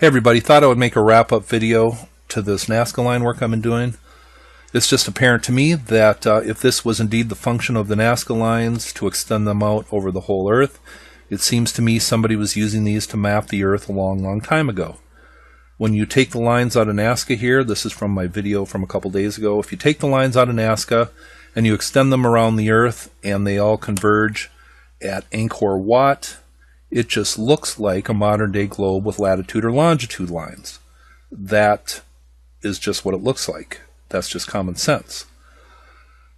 Hey everybody, thought I would make a wrap-up video to this Nazca line work I've been doing. It's just apparent to me that if this was indeed the function of the Nazca lines to extend them out over the whole Earth, it seems to me somebody was using these to map the Earth a long time ago. When you take the lines out of Nazca here, this is from my video from a couple days ago, if you take the lines out of Nazca and you extend them around the Earth and they all converge at Angkor Wat, it just looks like a modern-day globe with latitude or longitude lines. That is just what it looks like. That's just common sense.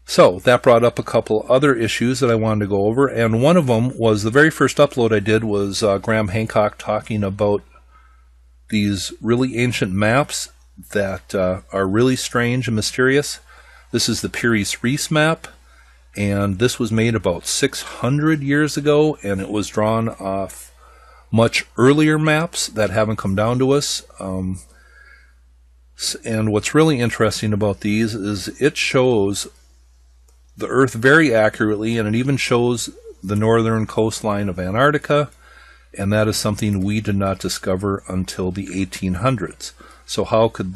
So that brought up a couple other issues that I wanted to go over, and one of them was the very first upload I did was Graham Hancock talking about these really ancient maps that are really strange and mysterious. This is the Piri-Reis map. And this was made about 600 years ago, and it was drawn off much earlier maps that haven't come down to us. And what's really interesting about these is it shows the Earth very accurately, and it even shows the northern coastline of Antarctica, and that is something we did not discover until the 1800s. So how could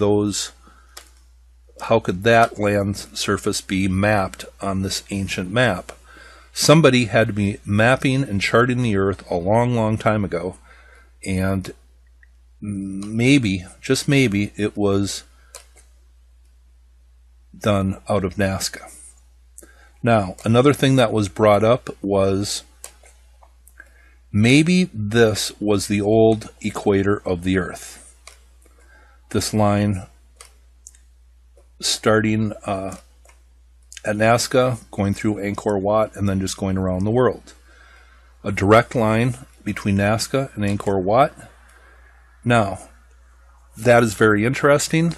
that land surface be mapped on this ancient map? Somebody had to be mapping and charting the Earth a long time ago, and maybe, just maybe, it was done out of Nazca. Now, another thing that was brought up was maybe this was the old equator of the Earth. This line starting at Nazca, going through Angkor Wat, and then just going around the world. A direct line between Nazca and Angkor Wat. Now, that is very interesting.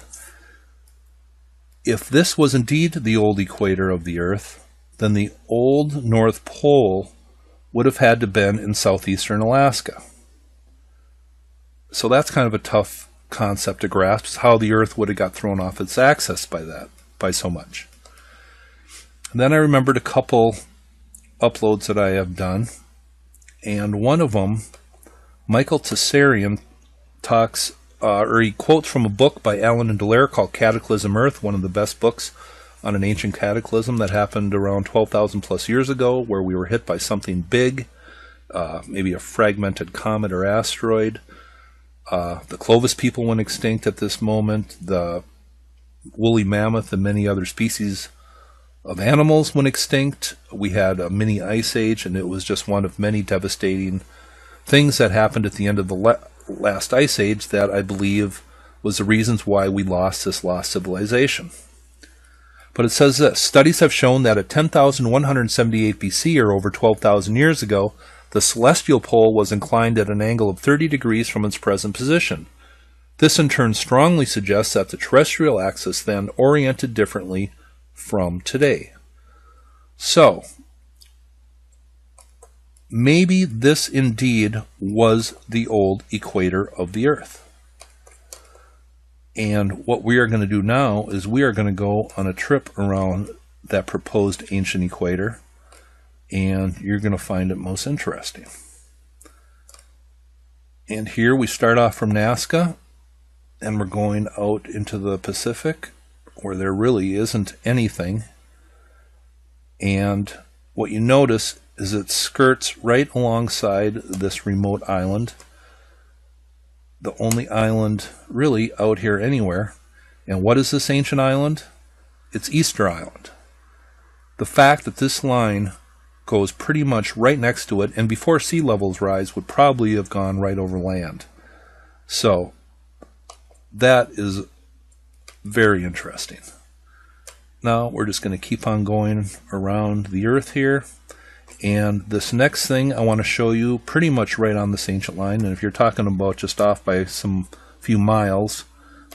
If this was indeed the old equator of the Earth, then the old North Pole would have had to been in southeastern Alaska. So that's kind of a tough concept to grasp, how the Earth would have got thrown off its axis by so much. And then I remembered a couple uploads that I have done, and one of them, Michael Tessarian talks, or he quotes from a book by Allen and Dallaire called Cataclysm Earth, one of the best books on an ancient cataclysm that happened around 12,000 plus years ago, where we were hit by something big, maybe a fragmented comet or asteroid. The Clovis people went extinct at this moment. The woolly mammoth and many other species of animals went extinct. We had a mini ice age, and it was just one of many devastating things that happened at the end of the last ice age that I believe was the reasons why we lost this lost civilization. But it says this: studies have shown that at 10,178 BC, or over 12,000 years ago, the celestial pole was inclined at an angle of 30 degrees from its present position. This in turn strongly suggests that the terrestrial axis then oriented differently from today. So, maybe this indeed was the old equator of the Earth. And what we are going to do now is we are going to go on a trip around that proposed ancient equator, and you're going to find it most interesting. And here we start off from Nazca, and we're going out into the Pacific, where there really isn't anything. And what you notice is it skirts right alongside this remote island, the only island really out here anywhere. And what is this ancient island? It's Easter Island. The fact that this line goes pretty much right next to it, and before sea levels rise would probably have gone right over land. So that is very interesting. Now we're just going to keep on going around the Earth here, and this next thing I want to show you pretty much right on this ancient line. And if you're talking about just off by some few miles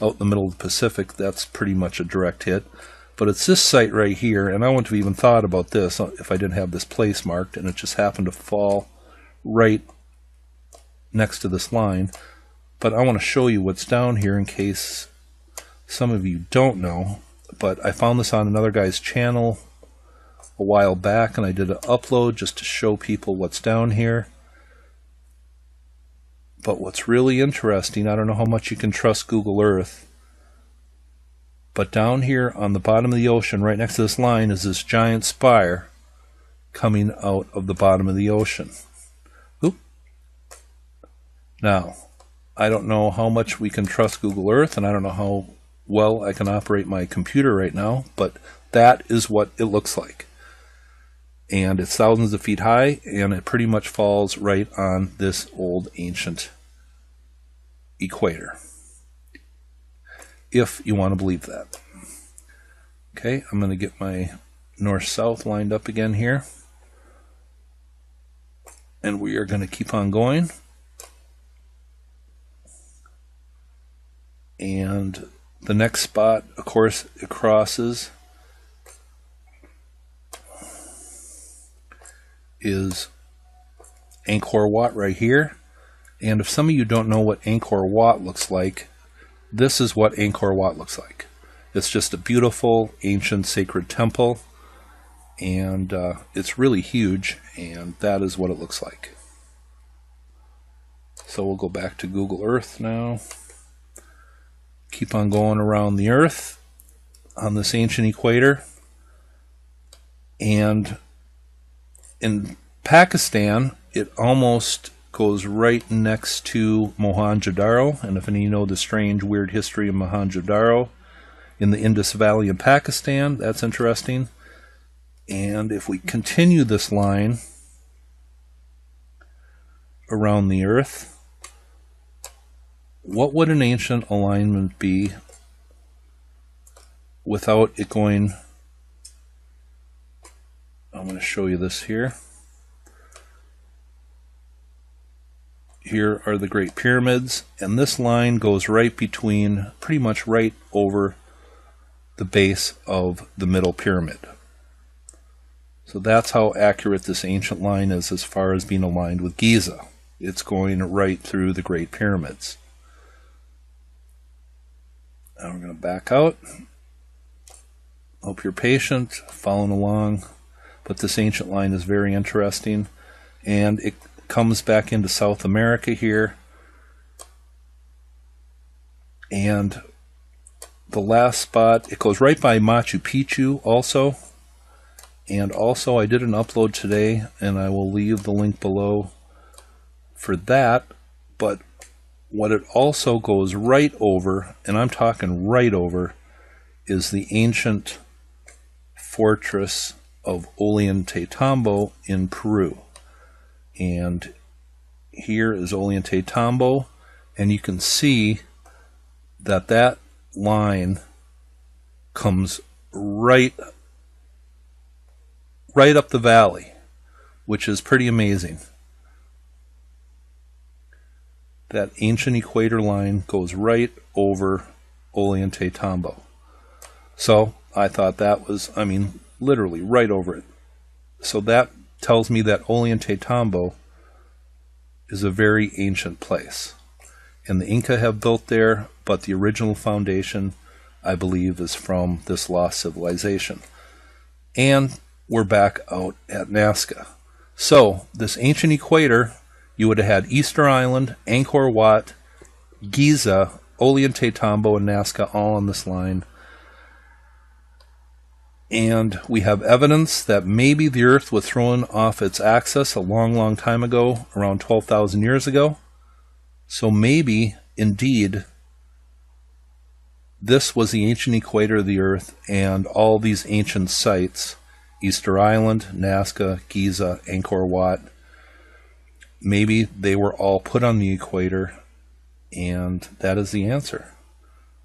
out in the middle of the Pacific, that's pretty much a direct hit. But it's this site right here, and I wouldn't have even thought about this if I didn't have this place marked, and it just happened to fall right next to this line. But I want to show you what's down here in case some of you don't know. But I found this on another guy's channel a while back, and I did an upload just to show people what's down here. But what's really interesting, I don't know how much you can trust Google Earth, but down here on the bottom of the ocean, right next to this line, is this giant spire coming out of the bottom of the ocean. Oop. Now, I don't know how much we can trust Google Earth, and I don't know how well I can operate my computer right now, but that is what it looks like. And it's thousands of feet high, and it pretty much falls right on this old ancient equator, if you want to believe that. Okay, I'm going to get my north-south lined up again here, and we are going to keep on going. And the next spot, of course, it crosses is Angkor Wat right here. And if some of you don't know what Angkor Wat looks like, this is what Angkor Wat looks like. It's just a beautiful ancient sacred temple, and it's really huge, and that is what it looks like. So we'll go back to Google Earth now. Keep on going around the Earth on this ancient equator. And in Pakistan, it almost goes right next to Mohenjo-daro. And if any of you know the strange, weird history of Mohenjo-daro in the Indus Valley in Pakistan, that's interesting. And if we continue this line around the Earth, what would an ancient alignment be without it going... I'm going to show you this here. Here are the Great Pyramids, and this line goes right between, pretty much right over the base of the middle pyramid. So that's how accurate this ancient line is as far as being aligned with Giza. It's going right through the Great Pyramids. Now we're going to back out. Hope you're patient, following along. But this ancient line is very interesting. And it comes back into South America here. And the last spot, it goes right by Machu Picchu also. And also I did an upload today, and I will leave the link below for that. But what it also goes right over, and I'm talking right over, is the ancient fortress of Ollantaytambo in Peru. And here is Ollantaytambo, and you can see that that line comes right up the valley, which is pretty amazing. That ancient equator line goes right over Ollantaytambo. So I thought that was, I mean, literally right over it. So that tells me that Ollantaytambo is a very ancient place. And the Inca have built there, but the original foundation, I believe, is from this lost civilization. And we're back out at Nazca. So this ancient equator, you would have had Easter Island, Angkor Wat, Giza, Ollantaytambo, and Nazca all on this line. And we have evidence that maybe the Earth was thrown off its axis a long, long time ago, around 12,000 years ago. So maybe, indeed, this was the ancient equator of the Earth, and all these ancient sites, Easter Island, Nazca, Giza, Angkor Wat, maybe they were all put on the equator, and that is the answer.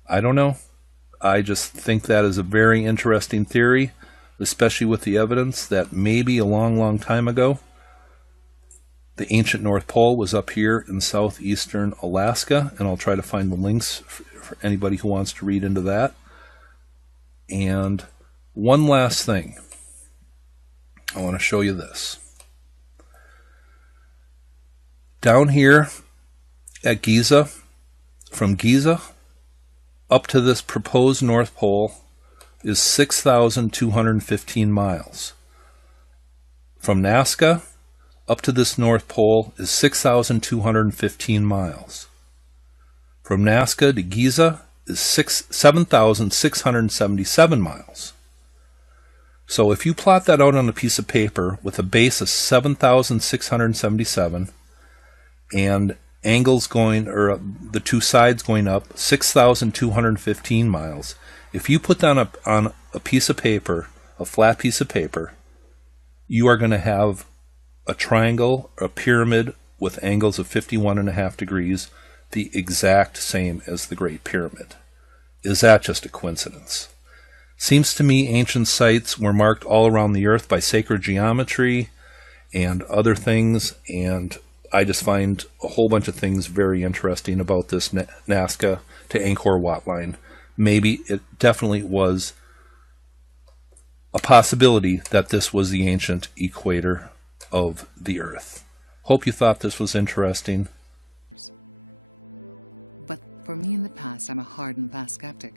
I don't know. I just think that is a very interesting theory, especially with the evidence that maybe a long, long time ago, the ancient North Pole was up here in southeastern Alaska, and I'll try to find the links for anybody who wants to read into that. And one last thing. I want to show you this. Down here at Giza, from Giza up to this proposed North Pole is 6,215 miles. From Nazca up to this North Pole is 6,215 miles. From Nazca to Giza is 7,677 miles. So if you plot that out on a piece of paper with a base of 7,677 and angles going, or the two sides going up, 6,215 miles, if you put that up on a piece of paper, a flat piece of paper, you are going to have a triangle, a pyramid with angles of 51.5 degrees, the exact same as the Great Pyramid. Is that just a coincidence? Seems to me ancient sites were marked all around the earth by sacred geometry and other things, and I just find a whole bunch of things very interesting about this Nazca to Angkor Wat line. Maybe it definitely was a possibility that this was the ancient equator of the earth. Hope you thought this was interesting. But for me in the past, I'm a hard and fast skeptic.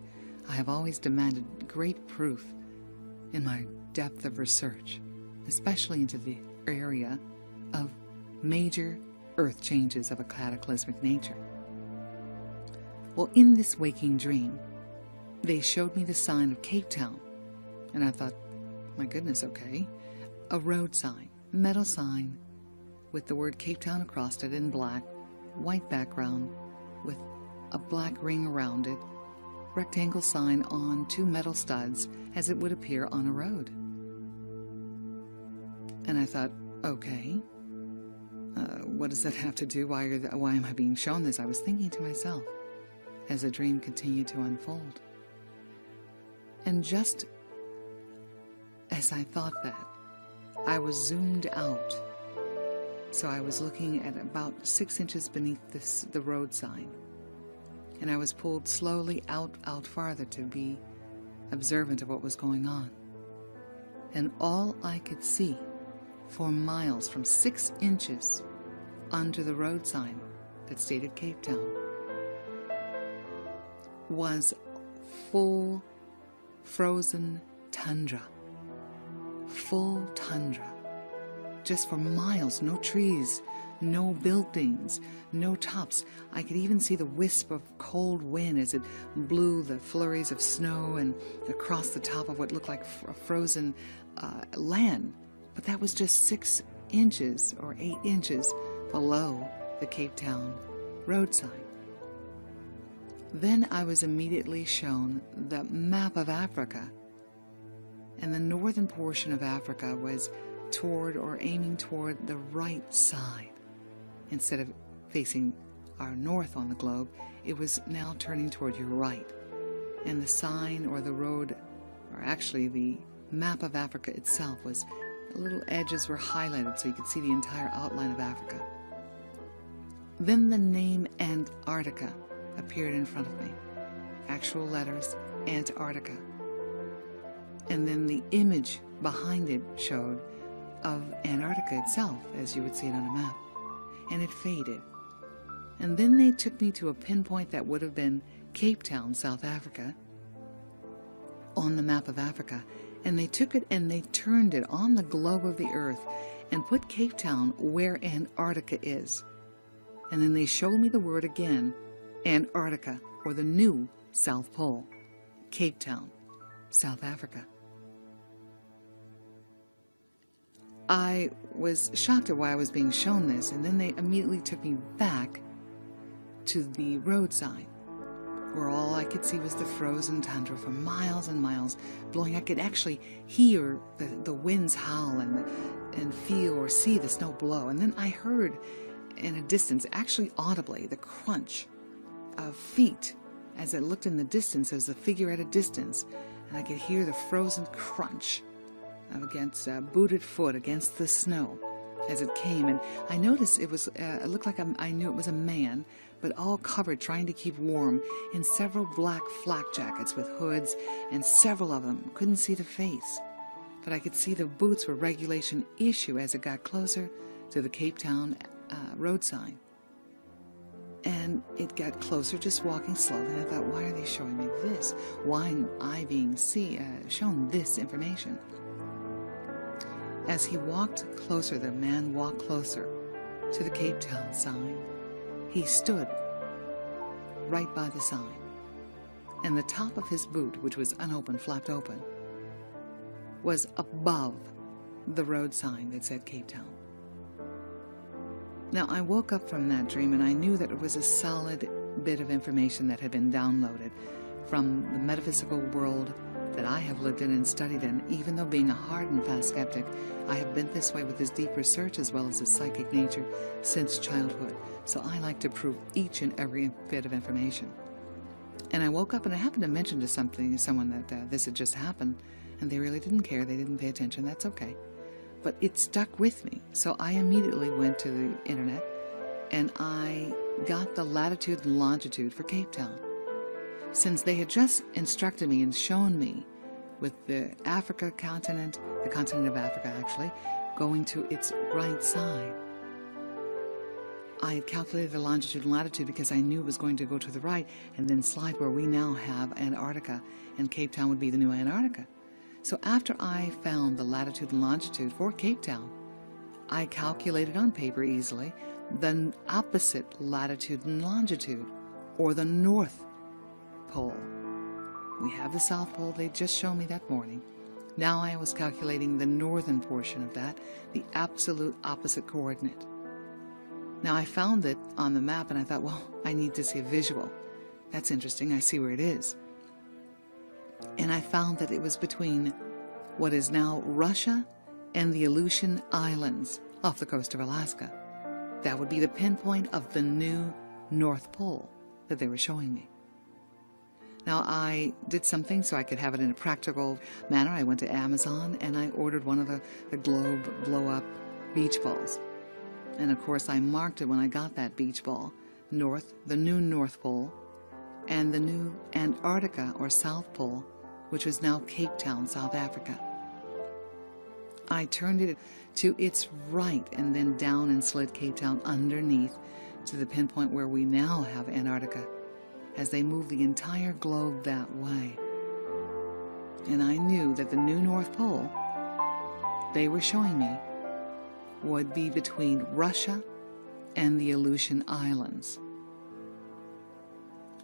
I have always demanded great proof in my depth of research, especially into the area of major earth changes of a cataclysmic nature. Well, in this waking dream, they showed me the sign of Cape Town, and I thought, my goodness, okay, a road sign, metal sign with the word Cape Town across it in black, white background with a black ring around it, rectangle sign on two metal studs as it would appear on a road. And I thought, okay, what does that have to do? Why am I being shown this? I was thinking to myself as the dream continued to unfold. And just as I thought that, I was zoomed out. So I was looking at about 6 inches beneath the road sign. And I was pulled slowly out farther to be observant of what was going on. And all I could see for miles from 6 inches under the road sign that stated Cape Town was full frozen tundra. Full tundra. Just for miles, no trees, no buildings, no tops. I could even see the wisp of cold wind as it blew the flurries of snow and across the top of what looked like a frozen land. But that was just 6 inches or 8 inches below the Cape Town road sign. Then I was immediately shown the map of Africa, and the northern portion of Africa was toward or aiming toward the right side. Instead of facing our north on the globe, it was now turning toward your right. And the sign or the road, or actually the map of Africa itself, was the little edges were highlighted so you could see the entire outline of Africa. Then the name Antarctica appeared in front of me. Actual letters, Antarctica. And then the image behind it showed of Antarctica itself, as you would see it on a map. And it faded. And then they took me to a pinpoint that would have been Cape Town, South Africa, on the map of Africa. And they took it and they turned it on the globe of the earth and put Cape Town where Antarctica is. And then they showed me the word again, Antarctica, or the new South Pole, Cape Town, South Africa. I was shocked at why I was being shown this, and then they immediately took me back to the road sign, where all I could see was the frozen tundra for miles and miles blowing. I could actually hear the winds howl and feel or see the snow blow. And then I heard in a distance, actually audibly, the crunch of feet. As I looked in the distance, there was a figure at a distance, and I could hear the frozen crunch against a booted foot against the snow as it came. And I noticed it looked like I knew it was a man, but all covered, trying to keep warm, in several black flak jackets with hoods, and several of them. Couldn't see the face, but I could see the boots were regulation issue as it got closer to the Cape Town road sign. And it got closer, just walking slowly, and I thought, why are they showing me this? Why am I being shown this information? As he walked closer, the man walked closer to the Cape Town sign. He stood right by the sign, and the top of his boot, which was unopened, flapped open, was above the road sign that said Cape Town. Now, I woke up from that dream and I knew that it was a solid bit of information that had been downloaded from the metaphysical world that I have lived in and studied in. Even though being a hard and fast skeptic, I have been this way with this deep research as well as a psychic nature since childhood. So I like to prove each and every bit of information. And I woke up and I happened to mention to someone that this had just happened, and they really didn't care. They didn't pay attention. That's okay. But it stuck with me. So I immediately went to the internet and I got the latitude and longitude for Cape Town. Since they had just instructed me and shown me with the Africa continent, the continent of Africa actually, going to its right side, I had calculated the longitude and latitude because I knew it was going to go to the right and then slide where we now have Antarctica, and Cape Town would be the new Antarctica. So after I found the latitude and longitude for Cape Town, I calculated on paper easily the opposite latitude and longitude, or the North Pole. We have the South Pole, they just showed me that morning. Now I was calculating the northern portion of that, the absolute opposite coordinate. Now I found it on the map and I thought, well, I need to see a visual. That's interesting, I see where it is. And I found that it was between what is now Russia and the Aleutian Islands off the coast of Alaska. That would be the pinpoint of the new North Pole that they were showing me. Now I did something so I could have it in a practical manner. I went to Amazon and I ordered one of the globe blow-up beach balls. And of course I marked it when I got that beach ball, the new North Pole, and the new Antarctica or South Pole, which was now Cape Town, South Africa. I turned it to its right and then down and slid Cape Town underneath to the pinpoint where we now have Antarctica, as they move the entire globe that way. And I knew that the new North Pole they were showing me would be between Russia and the Aleutian Islands.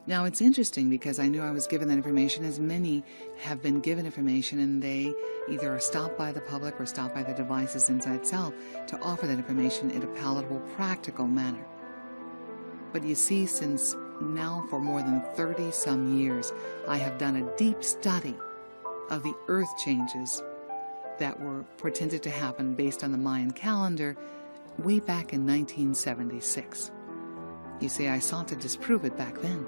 Now it's interesting because I knew I was given that information, as many have been given information and they either are stopped by the public or stopped by the devices inside self to offer that information in a palatable, practical manner. But you see, since now for more than 30 some years, I have done a deep study of the earth changes that were pretended to happen based on the Mayan calendar way back in 1976. You see, I sought to disprove it back then.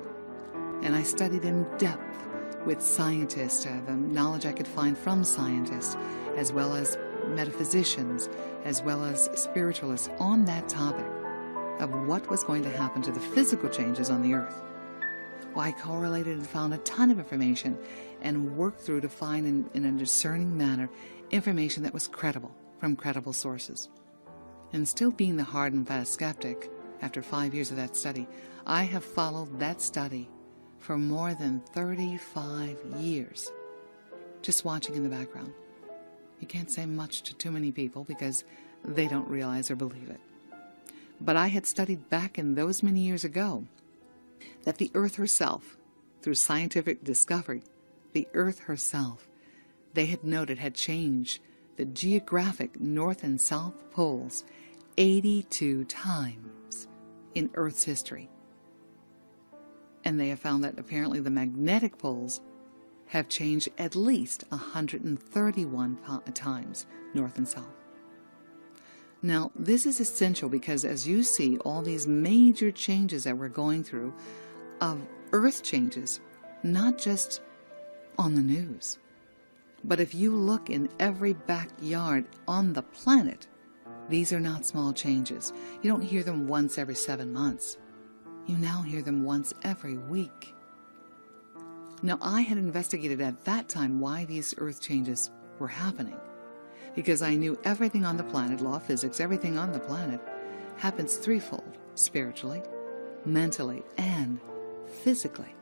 And I studied in depth with scientists, the knowledge I could find from scientists, as well as metaphysicians, as well as spiritualists on that topic of what was going to happen to the physical changes on the earth. Well, I correlated and found a ton of information and worked through to find in a discerning manner information that was credible, from credible sources. And still being the hard and fast skeptic, after 5 years of that study, I have followed that study for more than 35 years, just watching in the background. You can't say much to too many people because they don't realize or believe it. But I had studied back in those many years ago that the Earth herself, through scientific discovery, the Earth herself, they had noted had changed the geographic North and South poles 82 times in Earth's history. And they have found that apparently the magnetic poles have changed at least 131 times, north and south. Now, this is essential because as you see all these major changes that we're going through of Earth changes, not just on the news, but if you look in every backyard on the planet, these are not small changes. You don't hear them once every 7 months. You now hear them once every week. Now, I had investigated at that time why these earth changes were happening, because I knew everything on the planet, law of physics, everything on the planet happens threefold: spiritually, mentally, and physically.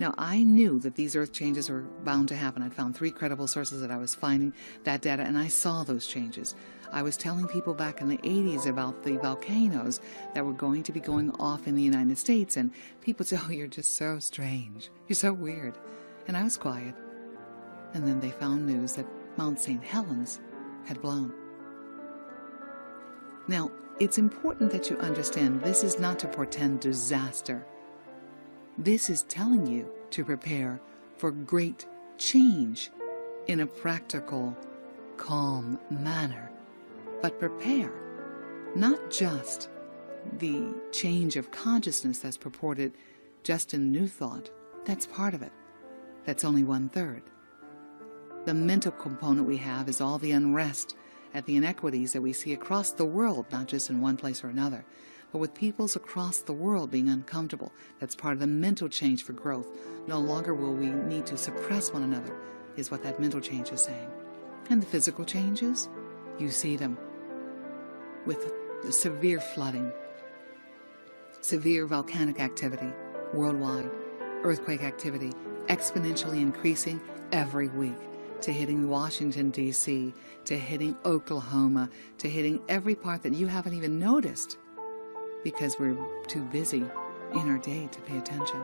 Now, I knew that these earth changes were bound to happen. I'd found 3 credible sources that I was finding that data, and I saw those changes. I was telling people back in the 80s about the volcanoes that were going to be going off in the United States, and people said, "Oh, you're just so strange. You're so weird." And I was quiet. And then they found news that Mount St. Helens had blown. Now, it's important that you understand this is not to portend disaster. This is telling you to prepare for great change in a practical, calm manner. But prepare not just the change of consciousness that's purported just in new thought. That's part of it. That's only 1/3. The mental component we have is all the unrest at the inequities that we see across the world, not just in one place or another, but with peoples across the world being uncomfortable. That's part of the mental change for growth. No longer will we need to suppress one another, is what that mental change is saying. And the physical changes, you see them with the severe flooding, severe volcanic activity worldwide, earthquake activity exponentially increasing every week, to hitting Washington, D.C., to hitting Oklahoma, to hitting every part that you haven't even noticed because we're too busy in our day to pay attention.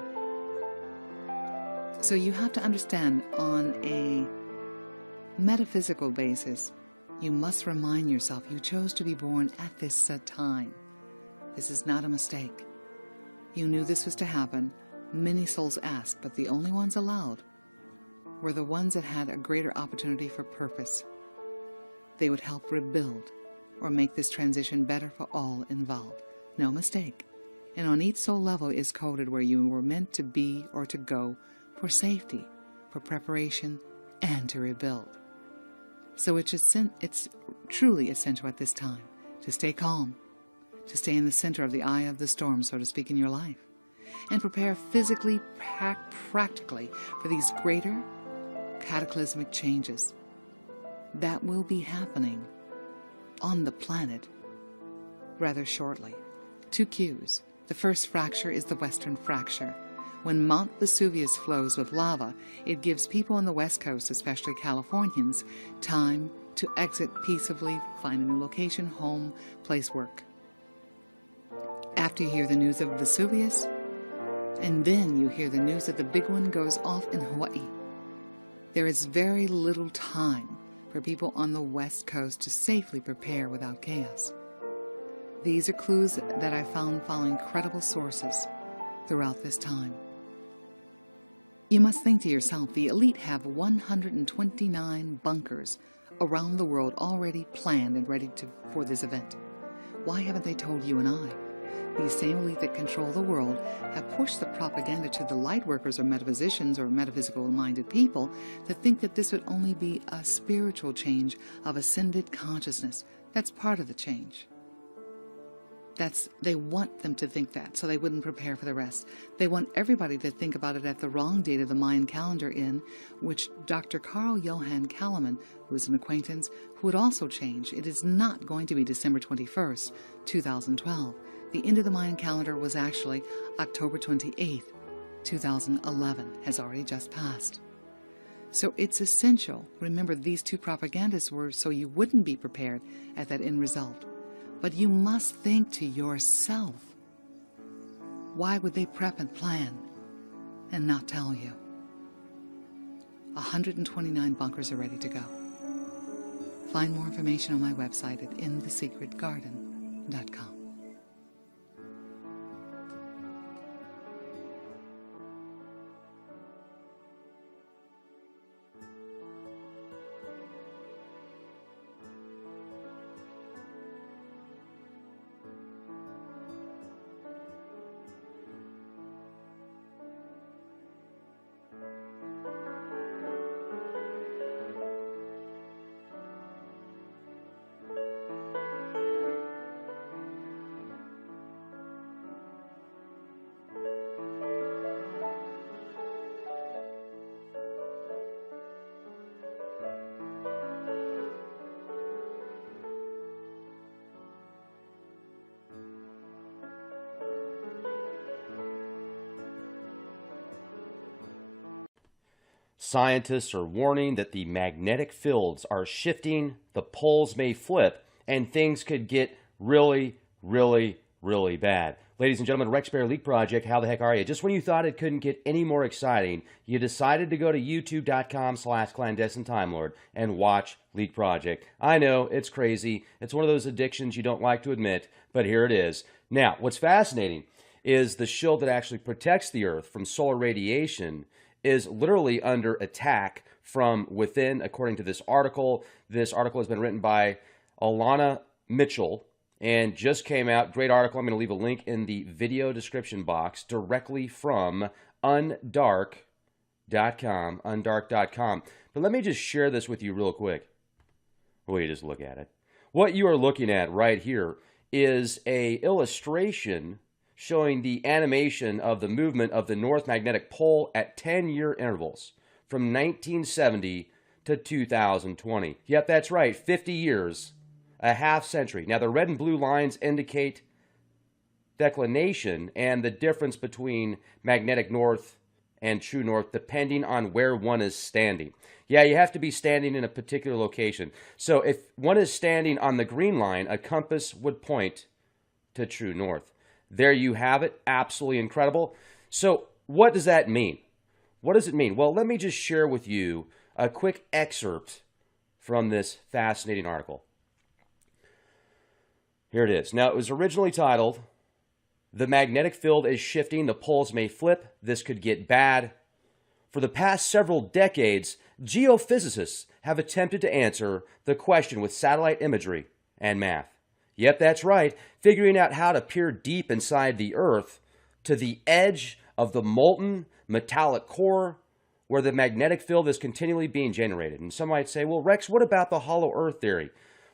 So you have to understand, on a metaphysical basis, you must remind yourself you chose to be born at this set time. This is not a mistake. You knew this was to happen. Many souls asked, but the only ones allowed were the ones that had a greater opportunity for purpose. They would help rebuild or make this transition better for all involved. No mistake. And on each soul level is coded where you were meant to be or to go for safety, for preparation, and to rebuild. So it's truly essential at this time to stay calm, to stay in the center of the eye of the storm, so to speak, in your life, and prepare physically, practically for these greater cataclysmic changes that will be happening on the planet rather shortly. 2 cues. The first fracture is the Western fracture. When Mount Vesuvius flows with lava, it gives people on the West Coast, especially Californians, time to exit peaceably, find a new location, home, place, work. After you hear the news of Vesuvius, and then you hear the news that the big one goes off in Hawaii, there is very little time for people on the West Coast to safely prepare without chaos. These are clues that I found following credible sources throughout this time. You must think to yourself, the elite have 129 bunkers around the world already planned and ready for this event. Why haven't they told you and I? These same elite that control the world have pushed the propaganda to the light workers or metaphysicians or metaphysical-minded people to think that this would only be a spiritual change of ascended consciousness. That's part of the change. They want them to think that, so they wouldn't prepare for the rest. They want everybody to think about it at the wrong date of the Mayan calendar, in which Dr. Carl Johann Kalaman, who is an acquaintance, who would also change. It is not going to be December 21st, 2012. The end of the Mayan calendar was actually October 28th, 2011, has already just passed. So it's essential. Remember, these 2 propagandists were so you wouldn't be prepared at that end result. But you must think to yourself, why would they prep and plan and not tell you? 129 bunkers are ready to go. Find more information on my website at inthesecretgarden.com. Scientists are warning that the magnetic fields are shifting, the poles may flip, and things could get really, really, really bad. Ladies and gentlemen, Rex Bear Leak Project, how the heck are you? Just when you thought it couldn't get any more exciting, you decided to go to youtube.com/clandestine Time Lord and watch Leak Project. I know, it's crazy. It's one of those addictions you don't like to admit, but here it is. Now, what's fascinating is the shield that actually protects the Earth from solar radiation is literally under attack from within, according to this article. This article has been written by Alana Mitchell and just came out. Great article. I'm going to leave a link in the video description box directly from undark.com. But let me just share this with you real quick. Will you just look at it? What you are looking at right here is an illustration showing the animation of the movement of the North Magnetic Pole at 10-year intervals from 1970 to 2020. Yep, that's right, 50 years, a half century. Now, the red and blue lines indicate declination and the difference between magnetic north and true north depending on where one is standing. Yeah, you have to be standing in a particular location. So if one is standing on the green line, a compass would point to true north. There you have it. Absolutely incredible. So what does that mean? What does it mean? Well, let me just share with you a quick excerpt from this fascinating article. Here it is. Now, it was originally titled, "The Magnetic Field is Shifting, the Poles May Flip, This Could Get Bad." For the past several decades, geophysicists have attempted to answer the question with satellite imagery and math. Yep, that's right, figuring out how to peer deep inside the Earth to the edge of the molten metallic core where the magnetic field is continually being generated. And some might say, well, Rex, what about the hollow Earth theory?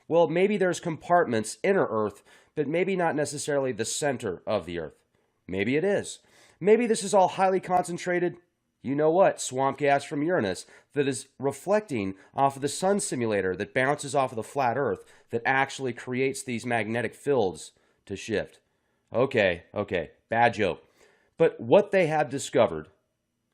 Well, maybe there's compartments inner Earth, but maybe not necessarily the center of the Earth. Maybe it is. Maybe this is all highly concentrated, you know what, swamp gas from Uranus that is reflecting off of the sun simulator that bounces off of the flat Earth that actually creates these magnetic fields to shift. Okay, bad joke. But what they have discovered,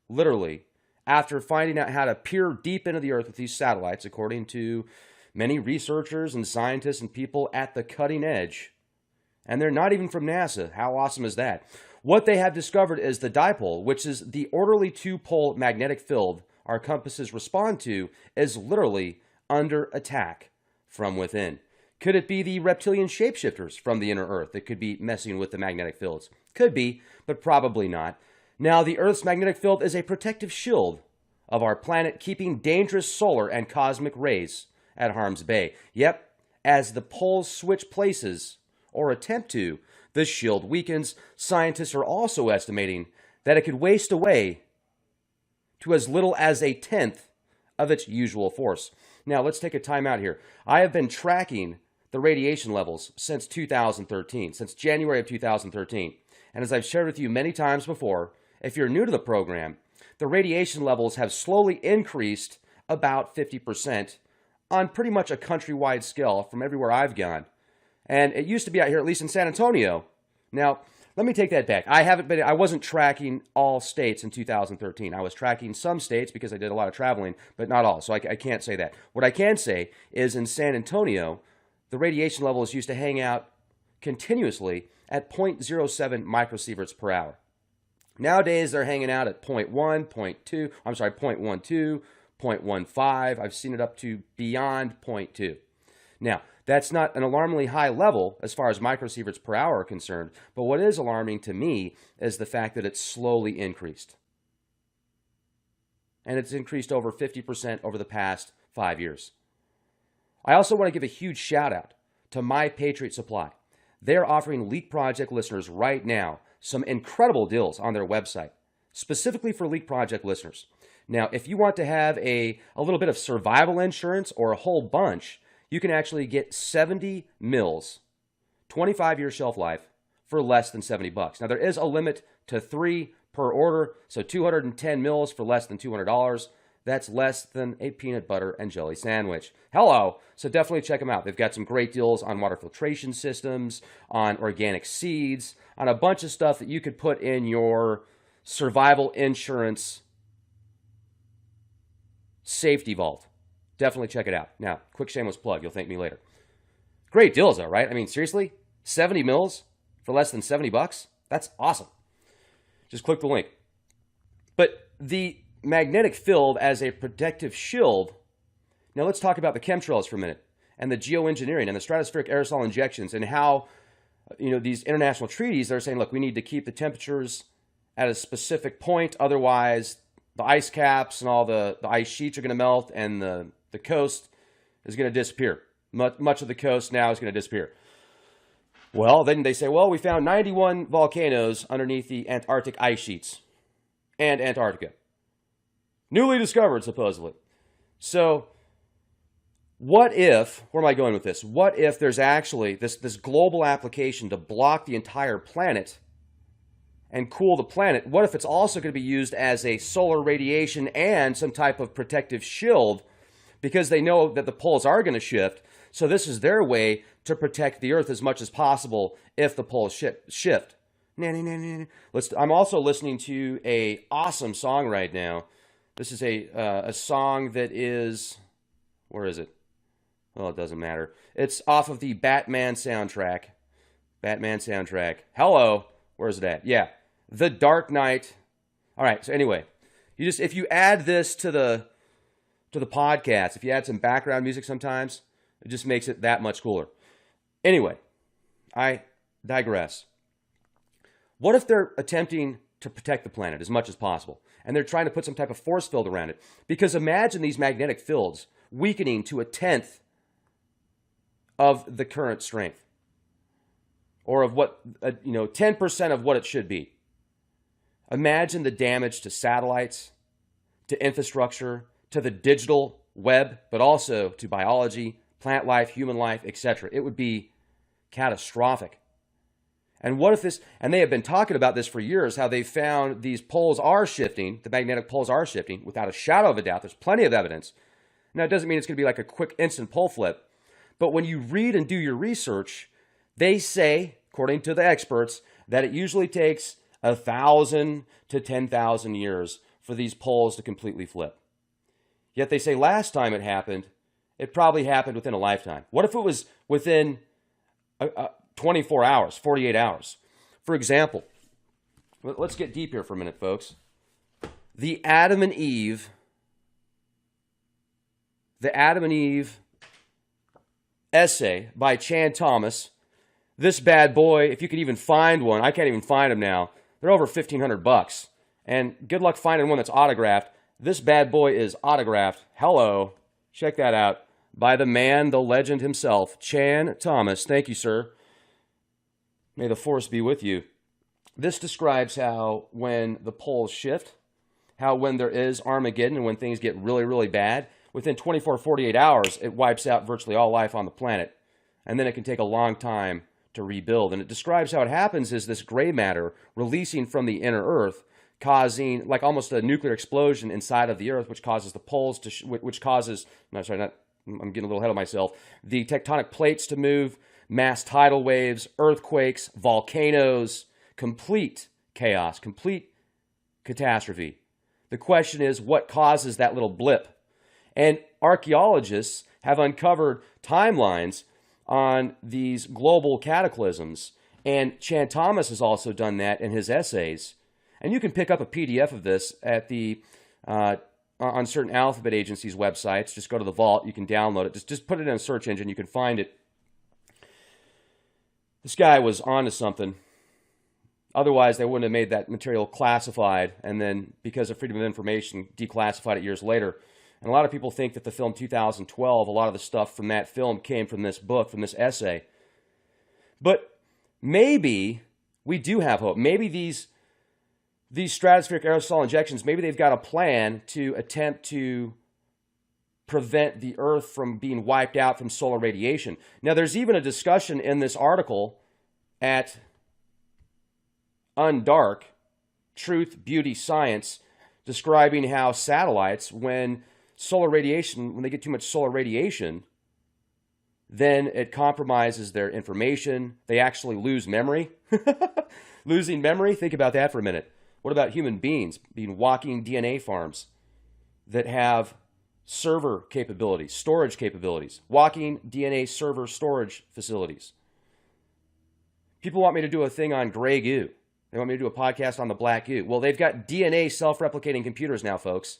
literally, after finding out how to peer deep into the Earth with these satellites, according to many researchers and scientists and people at the cutting edge, and they're not even from NASA. How awesome is that? What they have discovered is the dipole, which is the orderly two-pole magnetic field our compasses respond to, is literally under attack from within. Could it be the reptilian shapeshifters from the inner Earth that could be messing with the magnetic fields? Could be, but probably not. Now, the Earth's magnetic field is a protective shield of our planet, keeping dangerous solar and cosmic rays at harm's bay. Yep, as the poles switch places, or attempt to, the shield weakens. Scientists are also estimating that it could waste away to as little as a tenth of its usual force. Now, let's take a time out here. I have been tracking the radiation levels since 2013, since January of 2013. And as I've shared with you many times before, if you're new to the program, the radiation levels have slowly increased about 50% on pretty much a countrywide scale from everywhere I've gone. And it used to be out here, at least in San Antonio. Now, let me take that back. I wasn't tracking all states in 2013. I was tracking some states because I did a lot of traveling, but not all. So I can't say that. What I can say is in San Antonio, the radiation levels used to hang out continuously at 0.07 microsieverts per hour. Nowadays, they're hanging out at 0.1, 0.12, 0.15. I've seen it up to beyond 0.2. Now, that's not an alarmingly high level as far as microsieverts per hour are concerned, but what is alarming to me is the fact that it's slowly increased. And it's increased over 50% over the past 5 years. I also want to give a huge shout out to My Patriot Supply. They're offering Leak Project listeners right now some incredible deals on their website, specifically for Leak Project listeners. Now, if you want to have a little bit of survival insurance or a whole bunch, you can actually get 70 mils, 25-year shelf life, for less than $70. Now, there is a limit to 3 per order, so 210 mils for less than $200. That's less than a peanut butter and jelly sandwich. Hello! So definitely check them out. They've got some great deals on water filtration systems, on organic seeds, on a bunch of stuff that you could put in your survival insurance safety vault. Definitely check it out. Now, quick shameless plug. You'll thank me later. Great deals, though, right? I mean, seriously? 70 mils for less than $70? That's awesome. Just click the link. But the magnetic field as a protective shield. Now, let's talk about the chemtrails for a minute, and the geoengineering and the stratospheric aerosol injections, and how, these international treaties, they're saying, look, we need to keep the temperatures at a specific point. Otherwise, the ice caps and all the ice sheets are going to melt, and the coast is going to disappear. Much of the coast now is going to disappear. Well, then they say, well, we found 91 volcanoes underneath the Antarctic ice sheets and Antarctica. Newly discovered, supposedly. So, what if, where am I going with this? What if there's actually this global application to block the entire planet and cool the planet? What if it's also going to be used as a solar radiation and some type of protective shield, because they know that the poles are going to shift? So this is their way to protect the Earth as much as possible if the poles shift. I'm also listening to a awesome song right now. This is a song that is, where is it? Well, it doesn't matter. It's off of the Batman soundtrack. Hello. Where's it at? Yeah. The Dark Knight. All right. So anyway, if you add this to the podcast, if you add some background music sometimes, it just makes it that much cooler. Anyway, I digress. What if they're attempting to protect the planet as much as possible, and they're trying to put some type of force field around it? Because imagine these magnetic fields weakening to 1/10 of the current strength, or of what 10% of what it should be. Imagine the damage to satellites, to infrastructure, to the digital web, but also to biology, plant life, human life, etc. It would be catastrophic. And what if this, and they have been talking about this for years, how they found these poles are shifting, the magnetic poles are shifting, without a shadow of a doubt. There's plenty of evidence. Now, it doesn't mean it's going to be like a quick instant pole flip, but when you read and do your research, they say, according to the experts, that it usually takes 1,000 to 10,000 years for these poles to completely flip. Yet they say last time it happened, it probably happened within a lifetime. What if it was within 24 hours, 48 hours? For example, let's get deep here for a minute, folks. The Adam and Eve essay by Chan Thomas. This bad boy, if you could even find one, I can't even find them now. They're over $1,500. And good luck finding one that's autographed. This bad boy is autographed. Hello. Check that out. By the man, the legend himself, Chan Thomas. Thank you, sir. May the force be with you. This describes how when the poles shift, how when there is Armageddon and when things get really, really bad, within 24, 48 hours, it wipes out virtually all life on the planet. And then it can take a long time to rebuild. And it describes how it happens is this gray matter releasing from the inner Earth, causing like almost a nuclear explosion inside of the Earth, which causes the poles to, I'm getting a little ahead of myself, the tectonic plates to move, mass tidal waves, earthquakes, volcanoes, complete chaos, complete catastrophe. The question is, what causes that little blip? And archaeologists have uncovered timelines on these global cataclysms. And Chan Thomas has also done that in his essays. And you can pick up a PDF of this at the on certain alphabet agencies' websites. Just go to the vault. You can download it. Just put it in a search engine. You can find it. This guy was onto something. Otherwise, they wouldn't have made that material classified, and then because of freedom of information, declassified it years later. And a lot of people think that the film 2012, a lot of the stuff from that film came from this book, from this essay. But maybe we do have hope. Maybe these stratospheric aerosol injections, maybe they've got a plan to attempt to prevent the Earth from being wiped out from solar radiation. Now, there's even a discussion in this article at Undark, Truth, Beauty, Science, describing how satellites, when they get too much solar radiation, then it compromises their information. They actually lose memory. Losing memory? Think about that for a minute. What about human beings being walking DNA farms that have server capabilities, storage capabilities, walking DNA server storage facilities. People want me to do a thing on gray goo. They want me to do a podcast on the black goo. Well, they've got DNA self-replicating computers now, folks.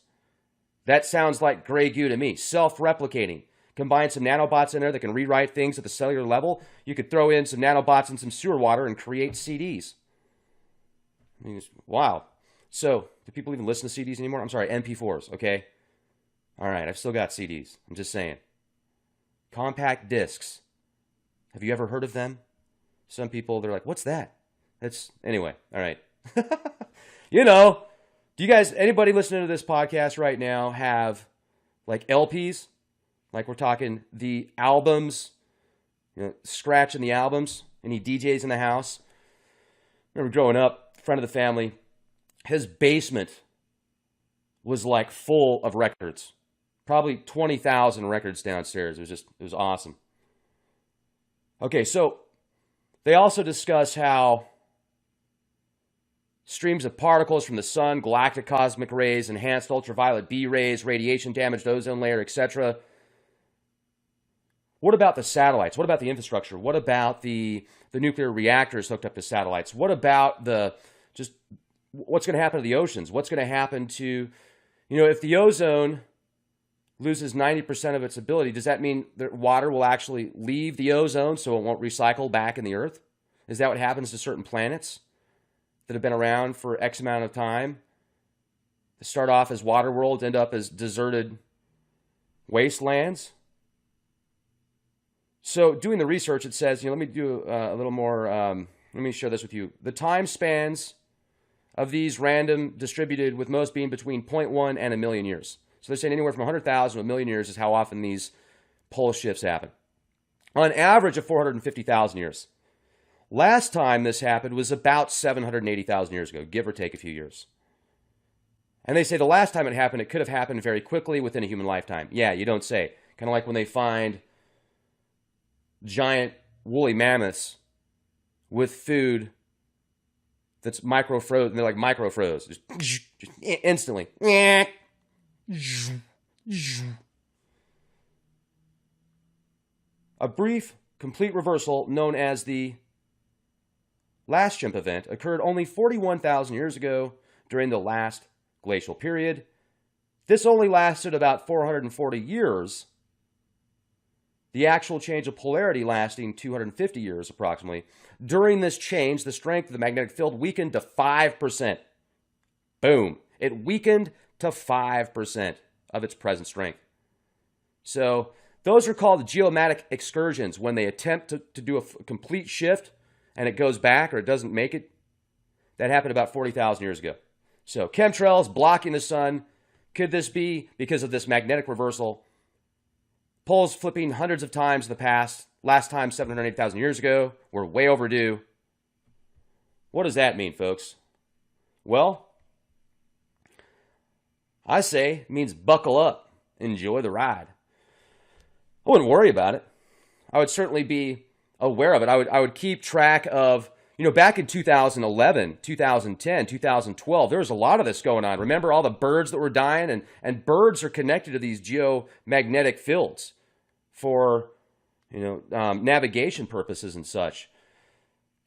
That sounds like gray goo to me. Self-replicating. Combine some nanobots in there that can rewrite things at the cellular level. You could throw in some nanobots and some sewer water and create CDs. I mean, wow. So, do people even listen to CDs anymore? I'm sorry, MP4s, okay? All right, I've still got CDs. I'm just saying. Compact discs. Have you ever heard of them? Some people, they're like, what's that? Anyway, all right. You know, do you guys, anybody listening to this podcast right now have like LPs? Like we're talking the albums, scratching the albums. Any DJs in the house? Remember growing up, friend of the family, his basement was like full of records. Probably 20,000 records downstairs. It was awesome. Okay, so they also discuss how streams of particles from the sun, galactic cosmic rays, enhanced ultraviolet B rays, radiation damaged ozone layer, etc. What about the satellites? What about the infrastructure? What about the nuclear reactors hooked up to satellites? What about what's going to happen to the oceans? What's going to happen to, if the ozone loses 90% of its ability, does that mean that water will actually leave the ozone so it won't recycle back in the Earth? Is that what happens to certain planets that have been around for X amount of time? They start off as water worlds, end up as deserted wastelands. So doing the research, it says, let me do a little more, let me share this with you. The time spans of these random distributed, with most being between 0.1 and 1 million years. So they're saying anywhere from 100,000 to 1 million years is how often these pole shifts happen. On average of 450,000 years. Last time this happened was about 780,000 years ago, give or take a few years. And they say the last time it happened, it could have happened very quickly within a human lifetime. Yeah, you don't say. Kind of like when they find giant woolly mammoths with food that's micro-frozen. They're like micro-froze. Just instantly. A brief, complete reversal known as the last chimp event occurred only 41,000 years ago during the last glacial period. This only lasted about 440 years. The actual change of polarity lasting 250 years approximately. During this change, the strength of the magnetic field weakened to 5%. Boom. It weakened to 5% of its present strength. So those are called geomagnetic excursions, when they attempt to do a complete shift and it goes back or it doesn't make it. That happened about 40,000 years ago. So chemtrails blocking the sun. Could this be because of this magnetic reversal? Poles flipping hundreds of times in the past. Last time 780,000 years ago. We're way overdue. What does that mean, folks? Well, I say it means buckle up. Enjoy the ride. I wouldn't worry about it. I would certainly be aware of it. I would keep track of, back in 2011, 2010, 2012, there was a lot of this going on. Remember all the birds that were dying? And birds are connected to these geomagnetic fields for, navigation purposes and such.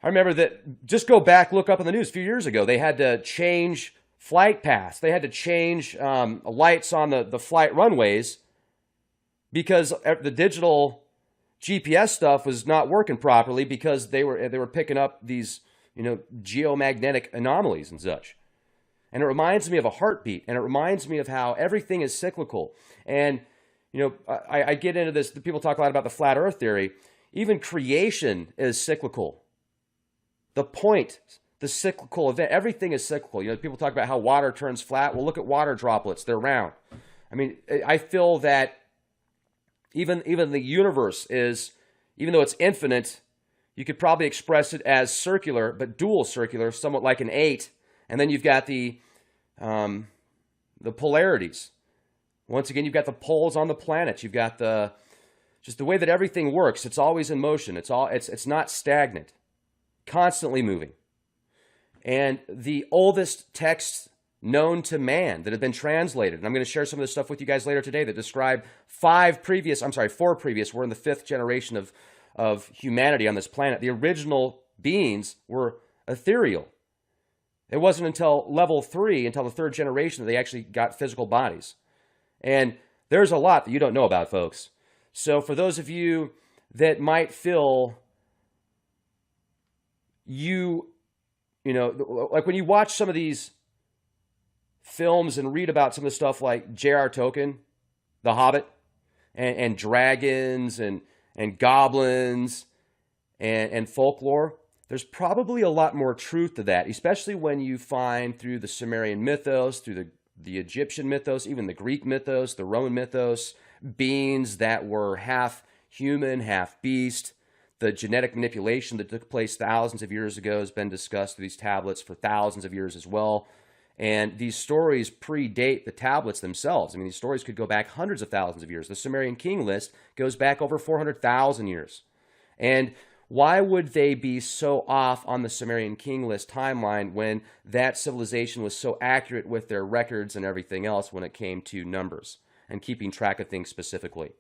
I remember that, just go back, look up in the news a few years ago, they had to change flight paths. They had to change lights on the flight runways because the digital GPS stuff was not working properly because they were picking up these, geomagnetic anomalies and such. And it reminds me of a heartbeat, and it reminds me of how everything is cyclical. And, I get into this, people talk a lot about the flat earth theory. Even creation is cyclical. The point, the cyclical event, everything is cyclical. People talk about how water turns flat. Well, look at water droplets, they're round. I mean, I feel that even the universe is, even though it's infinite, you could probably express it as circular, but dual circular, somewhat like an 8. And then you've got the polarities. Once again, you've got the poles on the planet. You've got just the way that everything works. It's always in motion. It's not stagnant, constantly moving. And the oldest texts known to man that have been translated. And I'm going to share some of this stuff with you guys later today that describe four previous, we're in the 5th generation of humanity on this planet. The original beings were ethereal. It wasn't until level 3, until the 3rd generation, that they actually got physical bodies. And there's a lot that you don't know about, folks. So for those of you that might feel you know, like when you watch some of these films and read about some of the stuff like J.R. Tolkien, The Hobbit, and dragons and goblins and folklore, there's probably a lot more truth to that, especially when you find through the Sumerian mythos, through the Egyptian mythos, even the Greek mythos, the Roman mythos, beings that were half human, half beast. The genetic manipulation that took place thousands of years ago has been discussed through these tablets for thousands of years as well. And these stories predate the tablets themselves. I mean, these stories could go back hundreds of thousands of years. The Sumerian king list goes back over 400,000 years. And why would they be so off on the Sumerian king list timeline when that civilization was so accurate with their records and everything else when it came to numbers and keeping track of things specifically?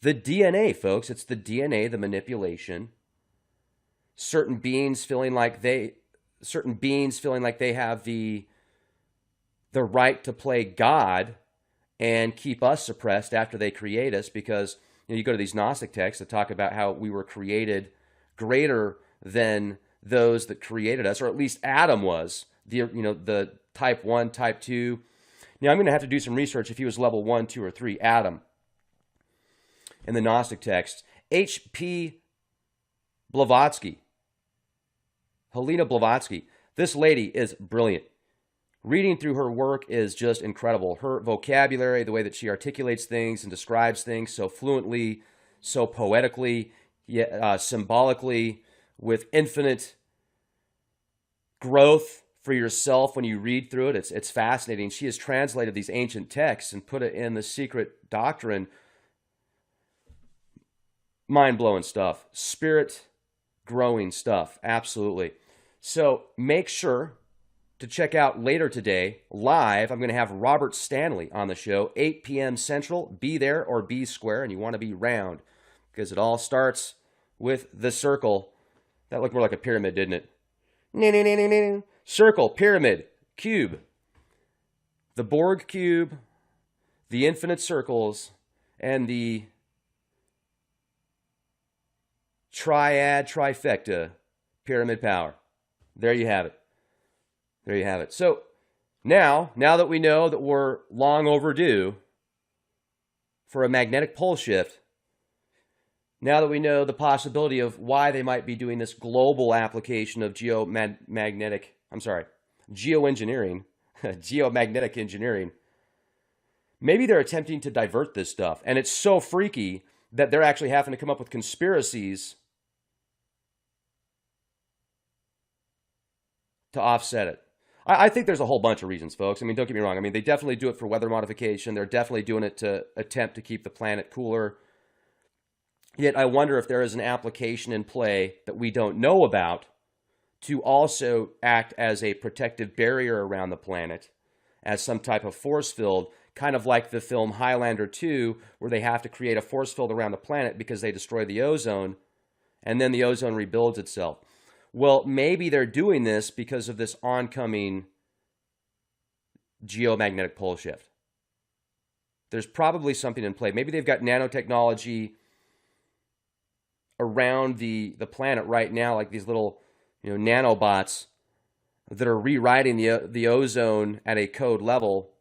The DNA, folks, it's the DNA, the manipulation. Certain beings feeling like they have the right to play God and keep us suppressed after they create us, because you go to these Gnostic texts that talk about how we were created greater than those that created us, or at least Adam was, the type 1, type 2. Now I'm going to have to do some research if he was level 1, 2, or 3, Adam. In the Gnostic text, H.P. Blavatsky, Helena Blavatsky, this lady is brilliant. Reading through her work is just incredible. Her vocabulary, the way that she articulates things and describes things so fluently, so poetically, symbolically, with infinite growth for yourself when you read through it. It's fascinating. She has translated these ancient texts and put it in the secret doctrine. Mind-blowing stuff. Spirit-growing stuff. Absolutely. So make sure to check out later today, live, I'm going to have Robert Stanley on the show, 8 p.m. Central. Be there or be square, and you want to be round, because it all starts with the circle. That looked more like a pyramid, didn't it? Circle, pyramid, cube. The Borg cube, the infinite circles, and the triad, trifecta, pyramid power. There you have it. There you have it. So now that we know that we're long overdue for a magnetic pole shift, now that we know the possibility of why they might be doing this global application of geomagnetic engineering, maybe they're attempting to divert this stuff. And it's so freaky that they're actually having to come up with conspiracies to offset it. I think there's a whole bunch of reasons, folks. I mean, don't get me wrong. I mean, they definitely do it for weather modification. They're definitely doing it to attempt to keep the planet cooler. Yet I wonder if there is an application in play that we don't know about to also act as a protective barrier around the planet, as some type of force field, kind of like the film Highlander 2, where they have to create a force field around the planet because they destroy the ozone, and then the ozone rebuilds itself. Well, maybe they're doing this because of this oncoming geomagnetic pole shift. There's probably something in play. Maybe they've got nanotechnology around the planet right now, like these little nanobots that are rewriting the ozone at a code level,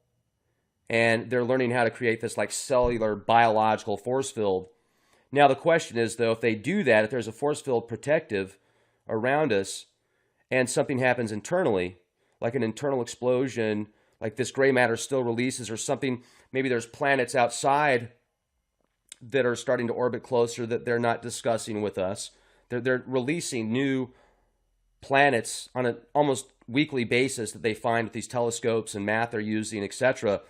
and they're learning how to create this like cellular biological force field. Now the question is, though, if they do that, if there's a force field protective around us and something happens internally, like an internal explosion, like this gray matter still releases or something, maybe there's planets outside that are starting to orbit closer that they're not discussing with us. They're releasing new planets on an almost weekly basis that they find with these telescopes and math they're using, etc.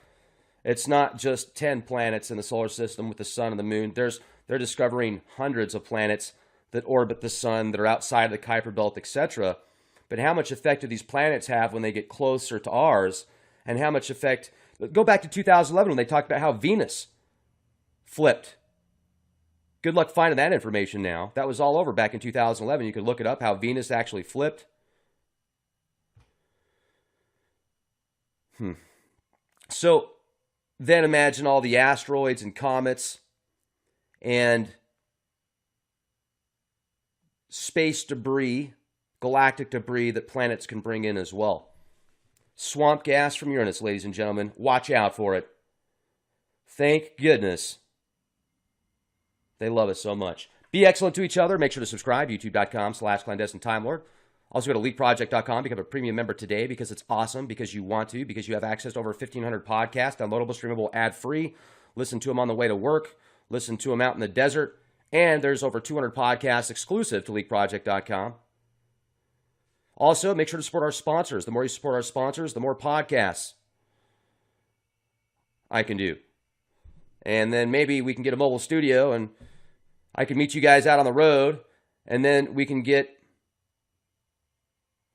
It's not just 10 planets in the solar system with the sun and the moon. They're discovering hundreds of planets that orbit the sun, that are outside of the Kuiper Belt, etc. But how much effect do these planets have when they get closer to ours? and how much effect. Go back to 2011 when they talked about how Venus flipped. Good luck finding that information now. That was all over back in 2011. You could look it up, how Venus actually flipped. So then imagine all the asteroids and comets and space debris, galactic debris that planets can bring in as well. Swamp gas from Uranus, ladies and gentlemen. Watch out for it. Thank goodness they love us so much. Be excellent to each other. Make sure to subscribe, youtube.com/clandestine Time Lord. Also go to leakproject.com, become a premium member today because it's awesome, because you want to, because you have access to over 1,500 podcasts, downloadable, streamable, ad-free. Listen to them on the way to work. Listen to them out in the desert. And there's over 200 podcasts exclusive to leakproject.com. Also, make sure to support our sponsors. The more you support our sponsors, the more podcasts I can do. And then maybe we can get a mobile studio and I can meet you guys out on the road, and then we can get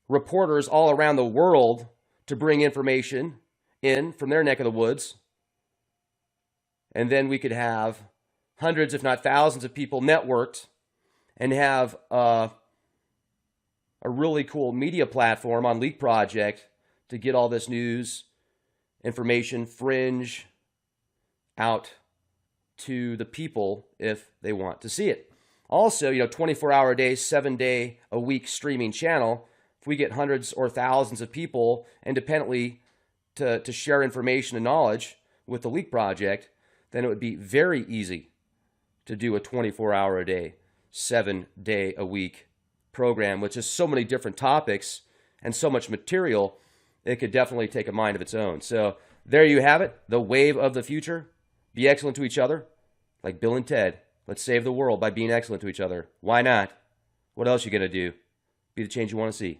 reporters all around the world to bring information in from their neck of the woods. And then we could have hundreds, if not thousands of people networked and have a really cool media platform on Leak Project to get all this news, information, fringe out to the people if they want to see it. Also, 24-hour a day, 7-day-a-week streaming channel. If we get hundreds or thousands of people independently to share information and knowledge with the Leak Project, then it would be very easy to do a 24-hour a day, 7-day-a-week program, which is so many different topics and so much material, it could definitely take a mind of its own. So there you have it, the wave of the future. Be excellent to each other, like Bill and Ted. Let's save the world by being excellent to each other. Why not? What else are you going to do? Be the change you want to see.